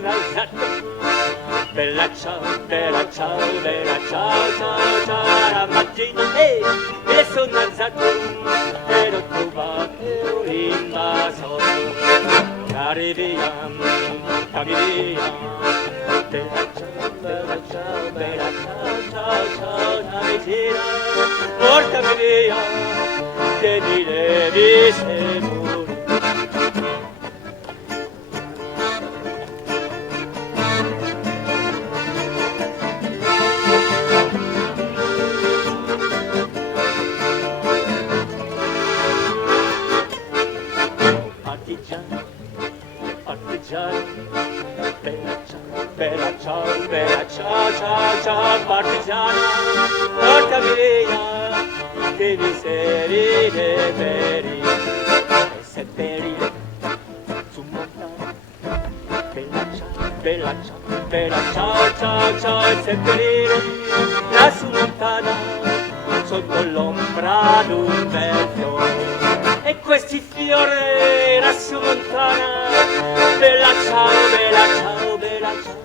sono alzato. Bella ciao, bella ciao, bella ciao, ciao, ciao. La mattina mi sono alzato e l'ho trovato invaso. Cari via, cammi via. Bella ciao, bella ciao, bella ciao, ciao, ciao. La mattina, portami via, che mi devi seppellire. Partigiano, bella ciao, bella ciao, bella ciao, ciao, ciao, partigiano, portami via, che mi serve ferire, e seppellire su montagna, bella ciao, bella ciao, bella ciao, ciao, ciao, e seppellire lassù montana, sotto l'ombra d'un bel fiore. E questi fiori lassù montana, bella ciao, bella ciao, bella ciao,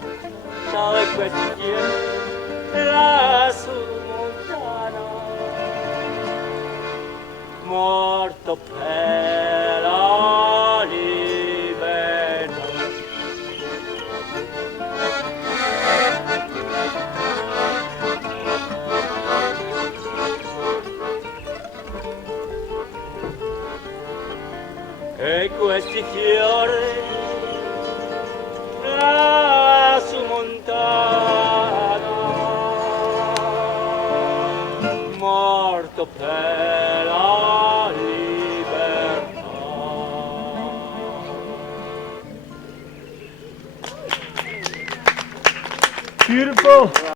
ciao, e questi fiori lassù montana, morto per la libertà. E questi fiori lassù montana, morto per la libertà. Beautiful.